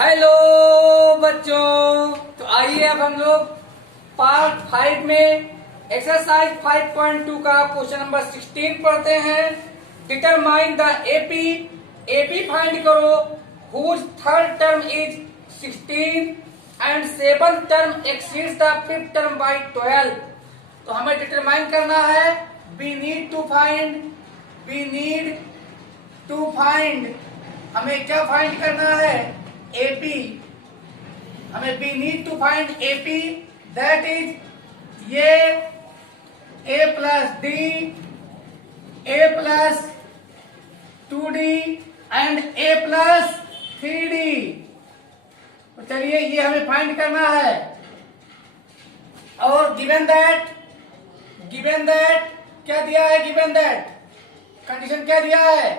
Hello बच्चों, तो आइए अब हम लोग पार्ट 5 में एक्सरसाइज 5.2 का क्वेश्चन नंबर 16 पढ़ते हैं। Determine the AP. AP find करो whose third term is 16 and seventh term exceeds the fifth term by 12। तो हमें डिटरमाइन करना है। वी नीड टू फाइंड हमें क्या फाइंड करना है? एपी। हमें we need to find AP, that is ये A plus D, A plus 2d and A plus 3d। तो चलिए ये हमें फाइंड करना है। और गिवन दैट क्या दिया है? गिवन दैट कंडीशन क्या दिया है?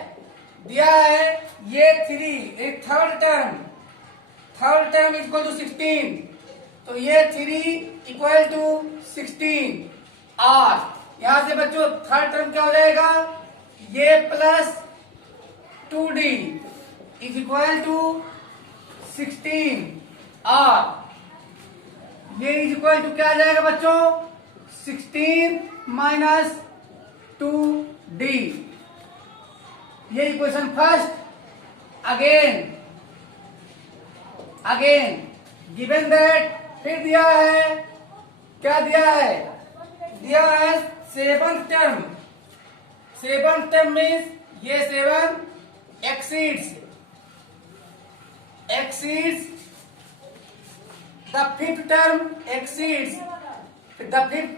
दिया है ये 3 third term is equal to 16। तो ये 3 इक्वल टू 16 आर। यहां से बच्चों थर्ड टर्म क्या हो जाएगा? ये plus 2d is equal to 16 आर। ये इज इक्वल टू क्या आ जाएगा बच्चों? 16 माइनस 2d। ये equation first. Again given that फिर दिया है, क्या दिया है? दिया है सेवंथ टर्म मीन्स ये 7 exceeds the fifth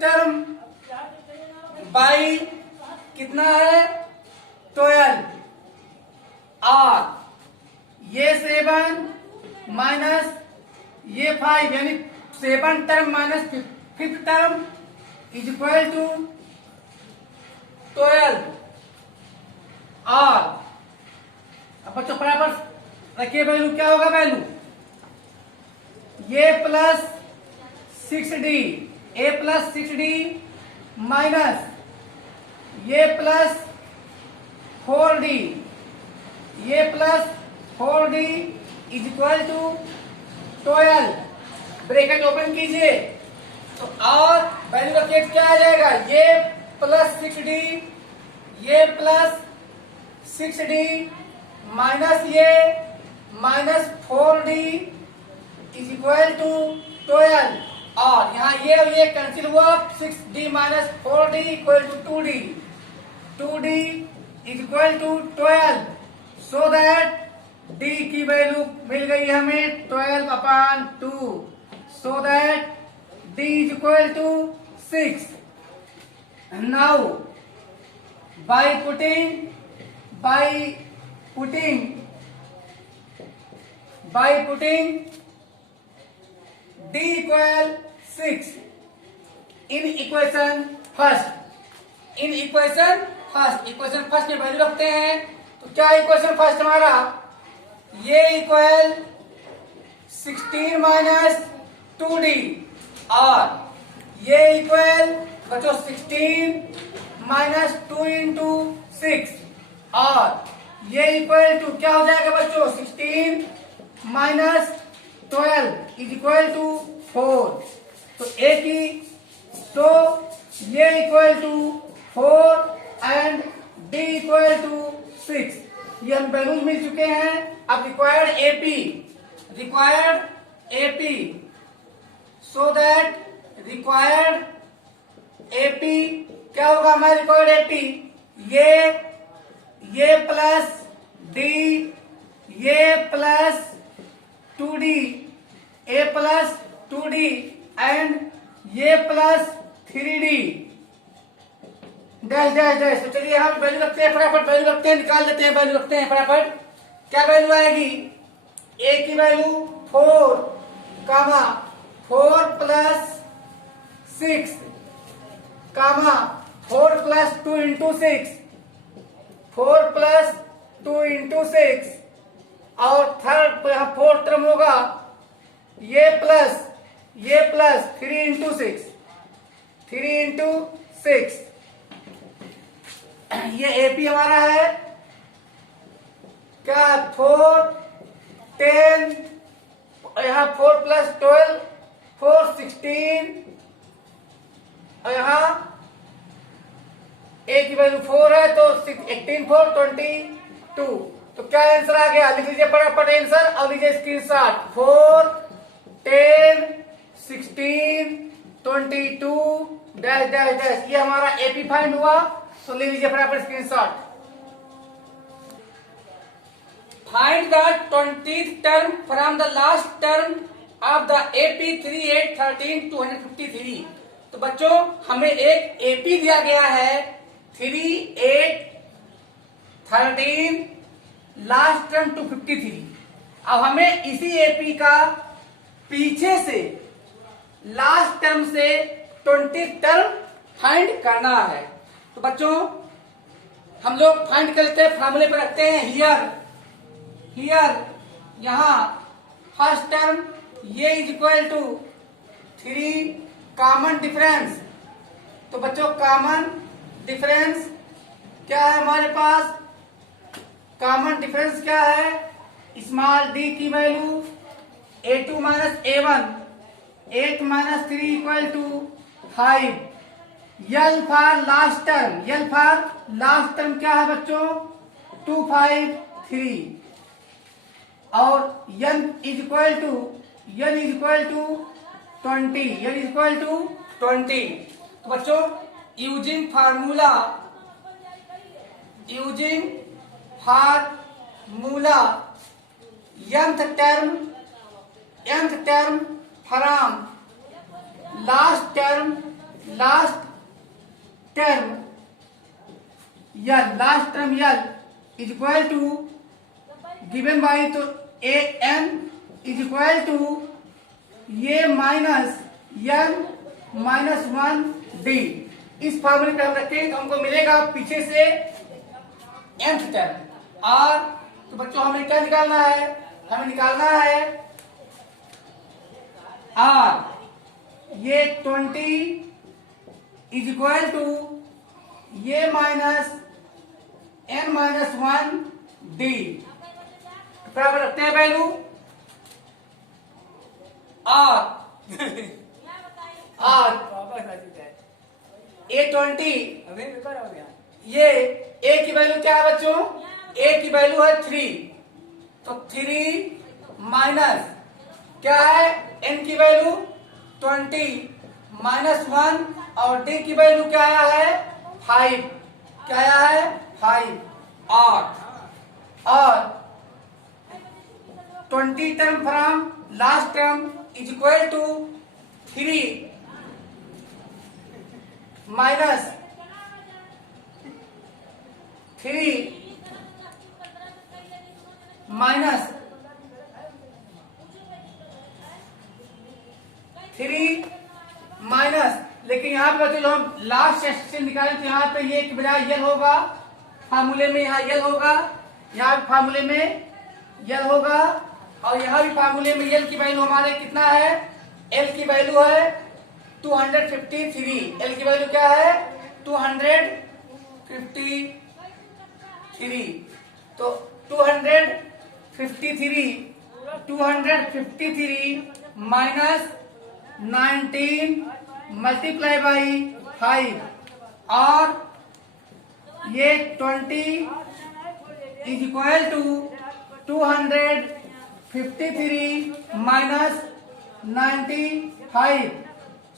term by कितना है? 12 आर। ये 7 माइनस ये 5 यानी 7 term minus fifth term is equal to 12 आर। अब बच्चों बराबर रखिए वैल्यू। क्या होगा वैल्यू? ये प्लस 6d माइनस ये प्लस 4d, ये plus 4d is equal to 12। Bracket open कीजिए तो और वैल्यू रखिए क्या आ जाएगा? ये प्लस 6d, ये प्लस 6d माइनस ये minus 4d is equal to 12। और यहाँ ये और ये कैंसिल हुआ। 6d minus 4d equal to 2d is equal to 12। So that d की वैल्यू मिल गई हमें 12/2। So that d is equal to 6। Now by putting d equal 6 in equation first में वैल्यू रखते हैं। तो क्या इक्वेशन फर्स्ट हमारा? ये इक्वल 16 माइनस 2d और ये इक्वल बच्चों 16 माइनस 2 इंटू 6 और ये इक्वल टू क्या हो जाएगा बच्चों? 16 माइनस 12 इज इक्वल टू 4। तो ए की तो ये equal to 4 and d equal to 6। ये हम वैल्यूज मिल चुके हैं। अब required AP so that required AP क्या होगा हमारा? Required AP a plus d, a plus 2d, a plus 2d and a plus 3d dash dash dash. तो चलिए हम वैल्यू रखते हैं, फटाफट वैल्यू रखते हैं, निकाल देते हैं। वैल्यू रखते हैं फटाफट। क्या वैल्यू आएगी? ए की value 4 plus 6 4 plus 2 into 6, 4 plus 2 into 6 और फोर्थ टर्म होगा ये प्लस 3 इंटू 6 ये एपी हमारा है क्या? 4, 10, 4 प्लस 12 4 16 और यहाँ ए की वैल्यू 4 है तो 18 4 22। तो क्या आंसर आ गया? लिख लीजिए फटाफट आंसर और लीजिए स्क्रीनशॉट। 4 10 16 22 डैश डैश डैश, ये हमारा एपी फाइंड हुआ। तो ले लीजिए फटाफट screenshot. Find the 20th term from the last term of the AP 3 8 13 253। तो बच्चों हमें एक एपी दिया गया है 3 8 13 लास्ट टर्म 253। अब हमें इसी एपी का पीछे से लास्ट टर्म से 20 टर्म फाइंड करना है। तो बच्चों हम लोग फाइंड करते हैं, फॉर्मूले पर रखते हैं हियर यहां फर्स्ट टर्म ये is equal to 3 common difference. तो बच्चों कॉमन डिफरेंस क्या है हमारे पास? कॉमन डिफरेंस क्या है? स्मॉल डी की value a2 minus a1 8 minus 3 equal to 5। L for last term क्या है बच्चों? 2 5 3 और n इज इक्वल टू 20। तो बच्चों using formula nth term from last term l is equal to given by, तो a n is equal to ये minus n minus 1 d. इस फॉर्मूले पे हम रखेंगे तो हमको मिलेगा पीछे से nth टर्म। और तो बच्चों हमें क्या निकालना है? हमें निकालना है r ये 20 इज इक्वल टू ये माइनस n माइनस 1 डी। बराबर रखते हैं वैल्यू r A20। ये a की वैल्यू क्या है बच्चों? a की वैल्यू है 3, तो 3 माइनस क्या है? n की वैल्यू 20 माइनस 1 और d की वैल्यू क्या आया है? 5। क्या आया है? 5 और 20 term from last term is equal to 3 minus 3 minus, लेकिन यहाँ पे जो हम लास्ट से निकालें तो यहाँ पे ये के बजाय यल होगा फार्मूले में, यहाँ यल होगा, यहाँ फार्मूले में यल होगा और यहाँ भी फार्मूले में यल की वैल्यू हमारे कितना है? एल की वैल्यू है 253। एल की वैल्यू क्या है? 253। तो 253 माइनस 19 मल्टीप्लाई बाई 5 और ये 20 is equal to 253 minus 95,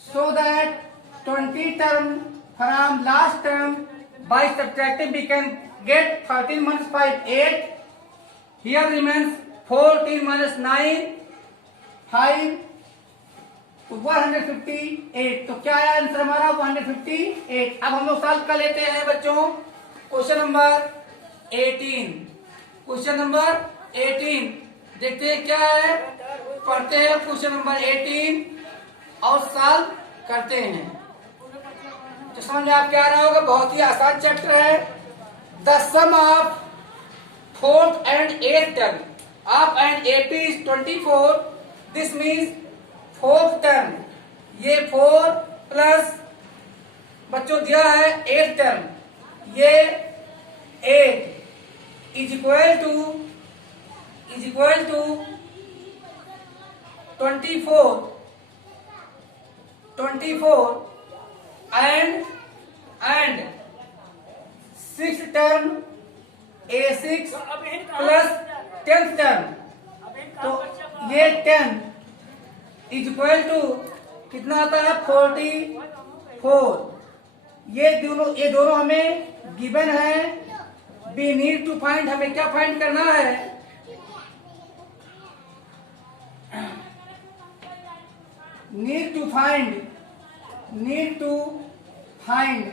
so that 20 term from last term by subtracting we can get 13 minus 5 8. Here remains 14 minus 9 5, तो 158। तो क्या है आंसर हमारा? 158। अब हम लोग सॉल्व कर लेते हैं बच्चों क्वेश्चन नंबर 18। क्वेश्चन नंबर 18 देखते हैं क्या है, पढ़ते हैं क्वेश्चन नंबर 18 और सॉल्व करते हैं। तो समझ में आप क्या आ रहा होगा, बहुत ही आसान चैप्टर है। The sum of fourth and eighth term of an AP is 24। This means fourth term ये 4 प्लस बच्चों दिया है एथ टर्म ये 8 is equal to 24 and 6th term A6 plus 10th term, तो ये 10 इज इक्वल टू कितना आता है 44। ये दोनों हमें गिवन है। वी नीड टू फाइंड, हमें क्या फाइंड करना है? नीड टू फाइंड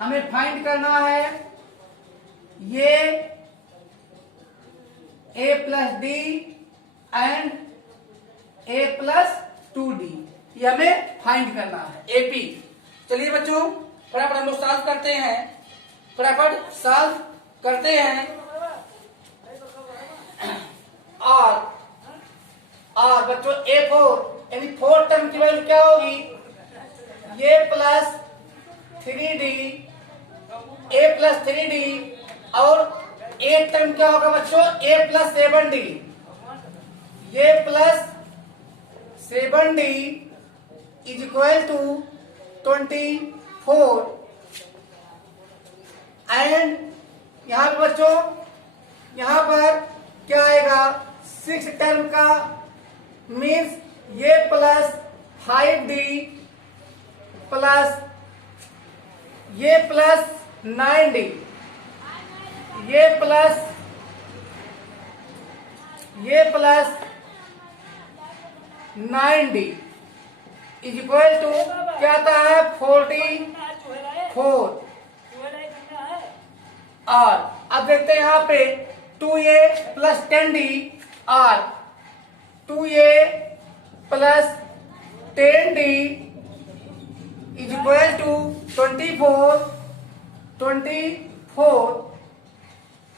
हमें फाइंड करना है ये a plus D and a plus 2d, ये हमें फाइंड करना है एपी। चलिए बच्चों फटाफट हम लोग सॉल्व करते हैं, और बच्चों A4 यानी 4 टर्म की वैल्यू क्या होगी? a प्लस 3d और 8 टर्म क्या होगा बच्चों? a plus 7d, a plus 7d is equal to 24। And यहाँ पे बच्चों यहाँ पर क्या आएगा? 6 टर्म का मीन्स ये प्लस 5d प्लस ये प्लस 9d, ये plus 9d is equal to क्या आता है? 44। और अब देखते हैं यहाँ पे 2a प्लस 10d और 2a plus 10d is equal to 24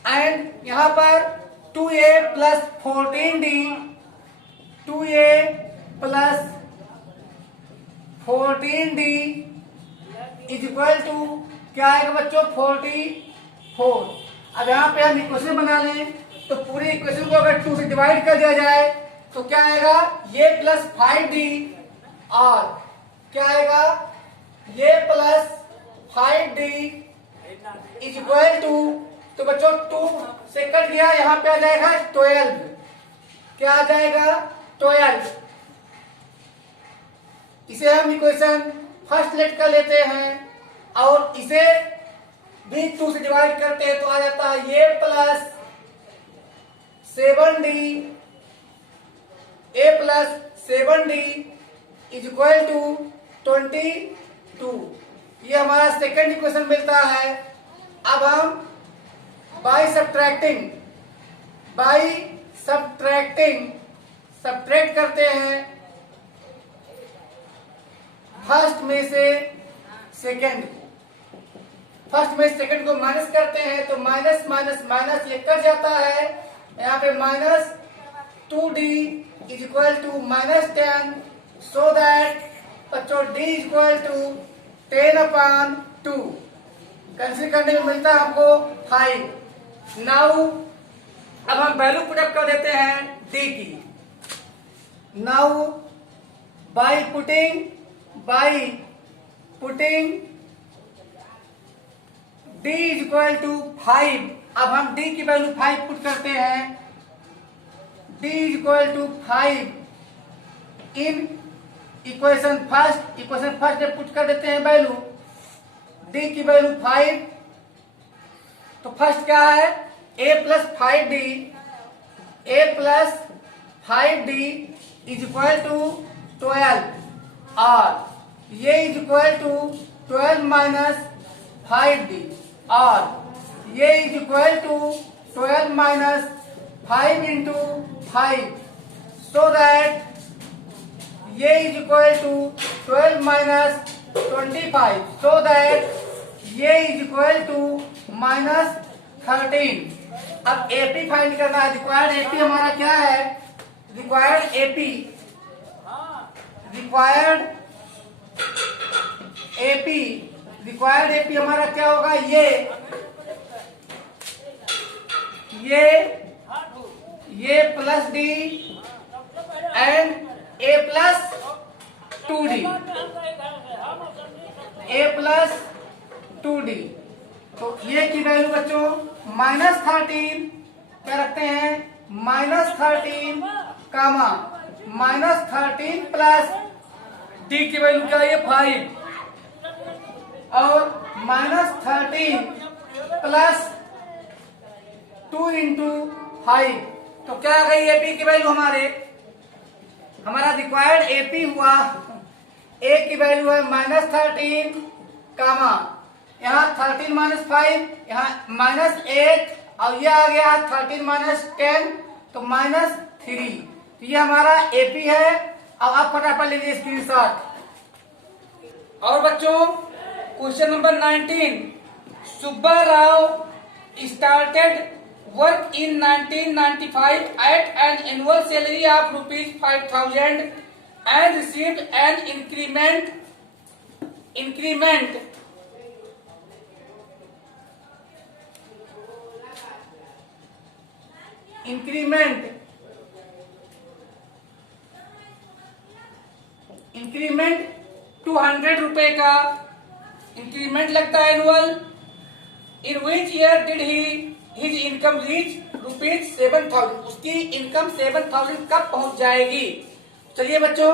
and यहाँ पर 2a plus 14d is equal to क्या आएगा बच्चों? 44। अब यहाँ पे हम इक्वेशन बना लें तो पूरी इक्वेशन को अगर 2 से डिवाइड कर दिया जाए तो क्या आएगा? ये प्लस 5d और क्या आएगा? ये plus 5d is equal to, तो बच्चों 2 से कट गया, यहाँ पे आ जाएगा 12। क्या आ जाएगा? 12। इसे हम इक्वेशन फर्स्ट लेट कर लेते हैं और इसे भी 2 से डिवाइड करते हैं तो आ जाता है ये plus 7d is equal to 22। ये हमारा सेकेंड इक्वेशन मिलता है। अब हम बाय सब्ट्रैक्ट करते हैं फर्स्ट में से सेकंड को माइनस करते हैं तो माइनस माइनस माइनस ये कट जाता है। यहाँ पे minus 2d is equal to -10, so that बच्चों d is equal to 10/2। Cancel करने में मिलता है हमको 5। नाउ अब हम वैल्यू पुटअप कर देते हैं d की। Now by putting d is equal to 5। अब हम d की वैल्यू 5 पुट करते हैं। d is equal to 5 in equation first में पुट कर देते हैं वैल्यू। d की वैल्यू 5, तो फर्स्ट क्या है? a plus 5d is equal to 12 और a is equal to 12 minus 5d और a is equal to 12 minus 5 into 5, so that a is equal to 12 minus 25, so that a is equal to -13। अब AP find करना है। Required AP हमारा क्या है? Required AP हमारा क्या होगा? ये plus D and A plus 2d, a plus 2d। तो ये की वैल्यू बच्चों -13 क्या रखते हैं, -13 कामा -13 प्लस d की वैल्यू क्या है 5 और -13 प्लस 2 इंटू 5। तो क्या आ गई एपी की वैल्यू हमारा रिक्वायर्ड एपी हुआ, ए की वैल्यू है -13 कामा यहाँ 13 -5 यहाँ -8 और ये आ गया 13 -10 तो -3। तो ये हमारा एपी है। अब आप फटाफट लीजिए स्क्रीनशॉट। और बच्चों question number 19, Subba Rao started work in 1995 at an annual salary of ₹5,000 and received an increment ₹200 का इंक्रीमेंट लगता है annual. In which year did his income reach ₹7,000, उसकी इनकम 7,000 कब पहुंच जाएगी। चलिए बच्चों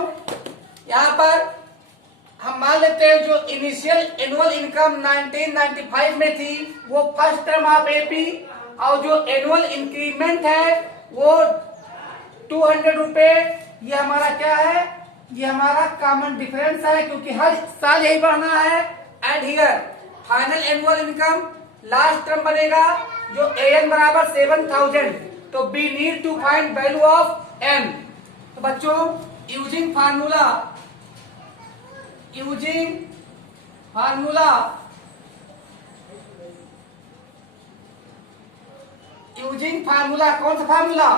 यहाँ पर हम मान लेते हैं जो इनिशियल एनुअल इनकम 1995 में थी वो फर्स्ट टर्म ऑफ एपी, और जो एनुअल इंक्रीमेंट है वो ₹200। ये हमारा क्या है, ये हमारा कॉमन डिफरेंस है क्योंकि हर साल यही बढ़ना है। And here final annual income last term बनेगा जो an बराबर 7,000। तो we need to find value of n। तो बच्चों यूजिंग फार्मूला कौन सा फार्मूला,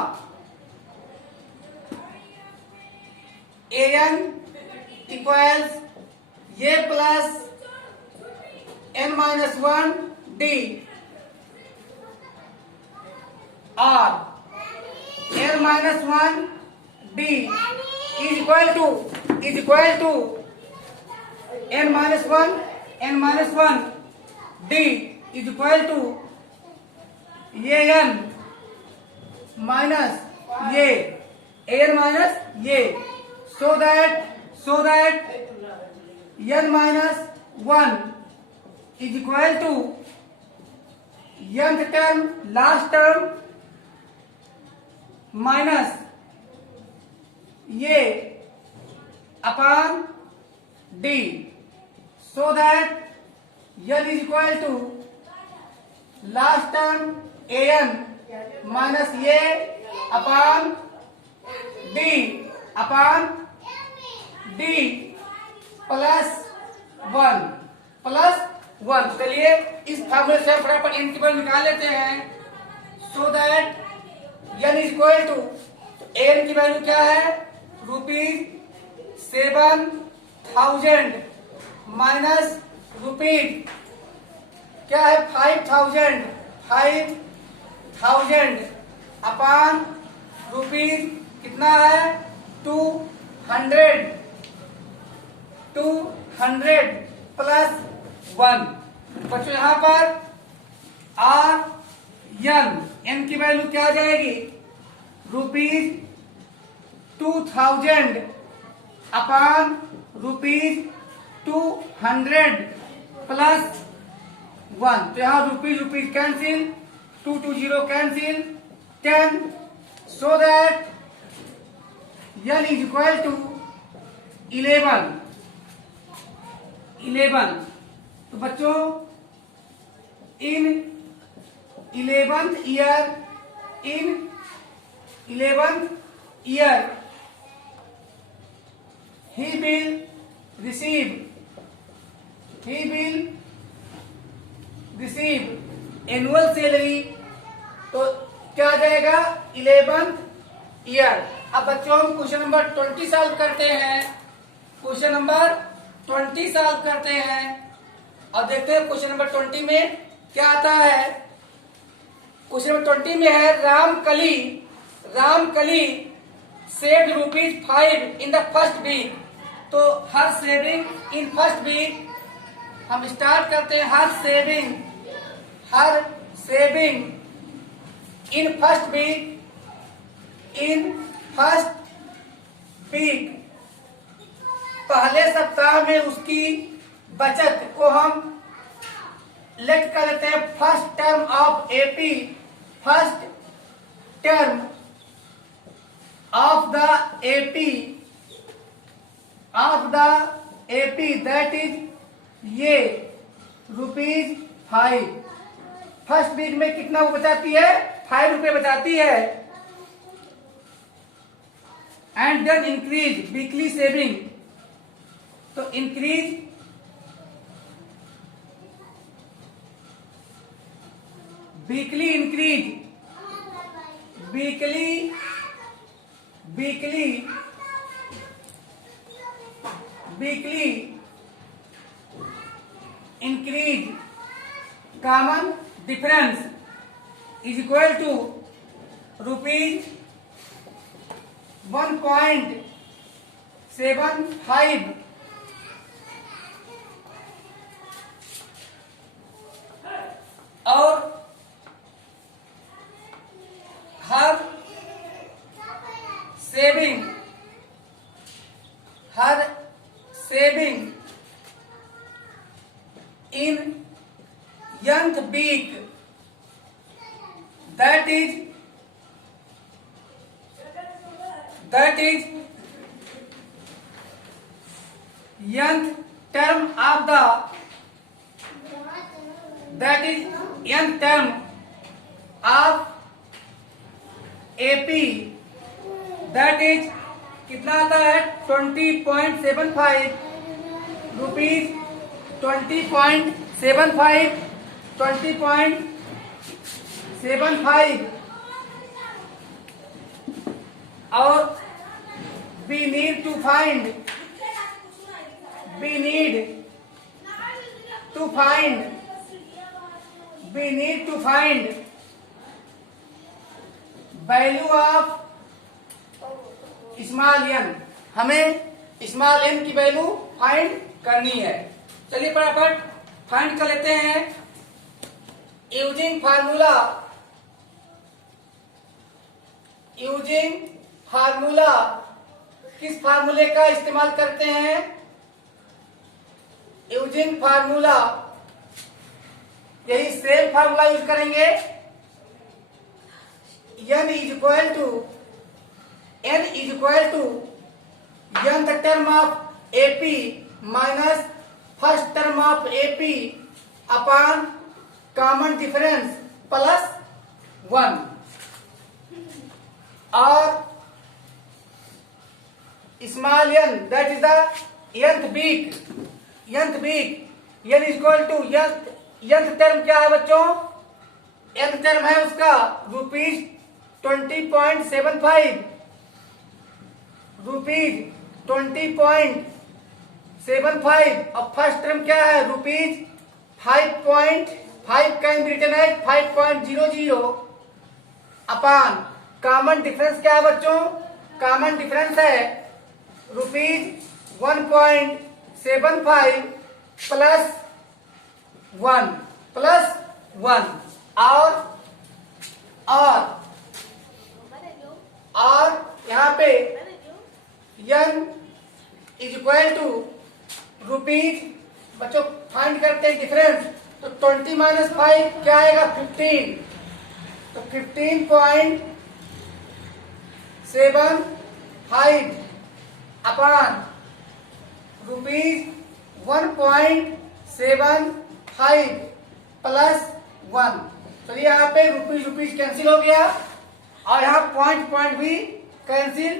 an इक्वल्स ये प्लस n-1 d और n-1 d is equal to n-1 d is equal to a n minus a so that n-1 is equal to nth term last term minus a upon d, so that n is equal to last term an minus a upon d plus 1। चलिए इस फार्मूले से फटाफट n की value निकाल लेते हैं। So that n is equal to an की वैल्यू क्या है ₹7,000 माइनस रुपीज क्या है 5,000 अपॉन रुपीज कितना है 200 प्लस 1। बच्चों यहाँ पर n की वैल्यू क्या आ जाएगी ₹2,000 अपॉन ₹200 प्लस 1। तो यहाँ rupees cancel, 2 2 0 cancel, 10। So that n is equal to 11। तो बच्चों इन 11th year he will receive annual salary. तो क्या आ जाएगा 11th ईयर। अब बच्चों हम क्वेश्चन नंबर 20 सॉल्व करते हैं। और देखते हैं क्वेश्चन नंबर 20 में क्या आता है। क्वेश्चन नंबर 20 में है Ramkali save ₹5 in the first week. तो हर सेविंग इन फर्स्ट वीक हम स्टार्ट करते हैं। हर सेविंग इन फर्स्ट वीक पहले सप्ताह में उसकी बचत को हम लेट कर देते हैं first term of AP. First term of the AP that is ये ₹5। फर्स्ट वीक में कितना वो बचाती है? ₹5 बचाती है। And then increase weekly saving. तो increase weekly increase common difference is equal to ₹1.75 और हर saving in nth week that is nth term of AP that is कितना आता है? 20.75 रुपीज। 20.75 और we need to find value of small n। हमें small n की value find करनी है। चलिए फटाफट फाइंड कर लेते हैं। यूजिंग फार्मूला किस फार्मूले का इस्तेमाल करते हैं? यूजिंग फार्मूला यही सेम फार्मूला यूज करेंगे। n is equal to nth term of AP minus first term of AP upon common difference plus 1 और small n that is the nth week n is equal to nth term क्या है बच्चों? nth term है उसका ₹20.75 और first term क्या है? ₹5.5 का रिटर्न है 5.00 अपान कॉमन डिफरेंस क्या है बच्चों? कॉमन डिफरेंस है ₹1.75 प्लस 1 और यहाँ पे n is equal to rupees. बच्चों फाइंड करते हैं डिफरेंस। तो 20 माइनस 5 क्या आएगा? 15। तो 15.75 अपॉन ₹1.75 प्लस 1। चलिए यहाँ पे रुपीज कैंसिल हो गया और यहाँ पॉइंट भी कैंसिल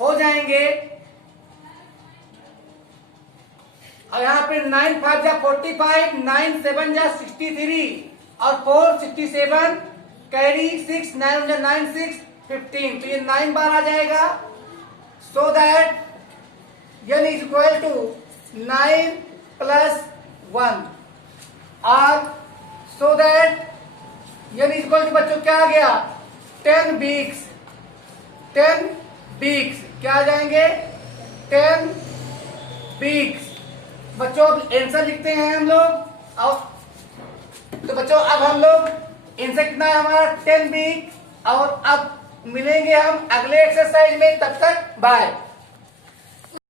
हो जाएंगे। और यहाँ पे 9 5 जा 45, 9 7 जा 63 और 4 67 कैरी 6 9 जा 9 6 15। तो ये 9 बार आ जाएगा। So that n is equal to 9 plus 1 और so that n is equal to बच्चों क्या आ गया? 10 बीक्स, 10 बीक्स क्या आ जाएंगे? 10 बीक्स। बच्चों अब आंसर लिखते हैं हम लोग। तो बच्चों अब हम लोग आंसर कितना है हमारा? 10 बीक। और अब मिलेंगे हम अगले एक्सरसाइज में, तब तक बाय।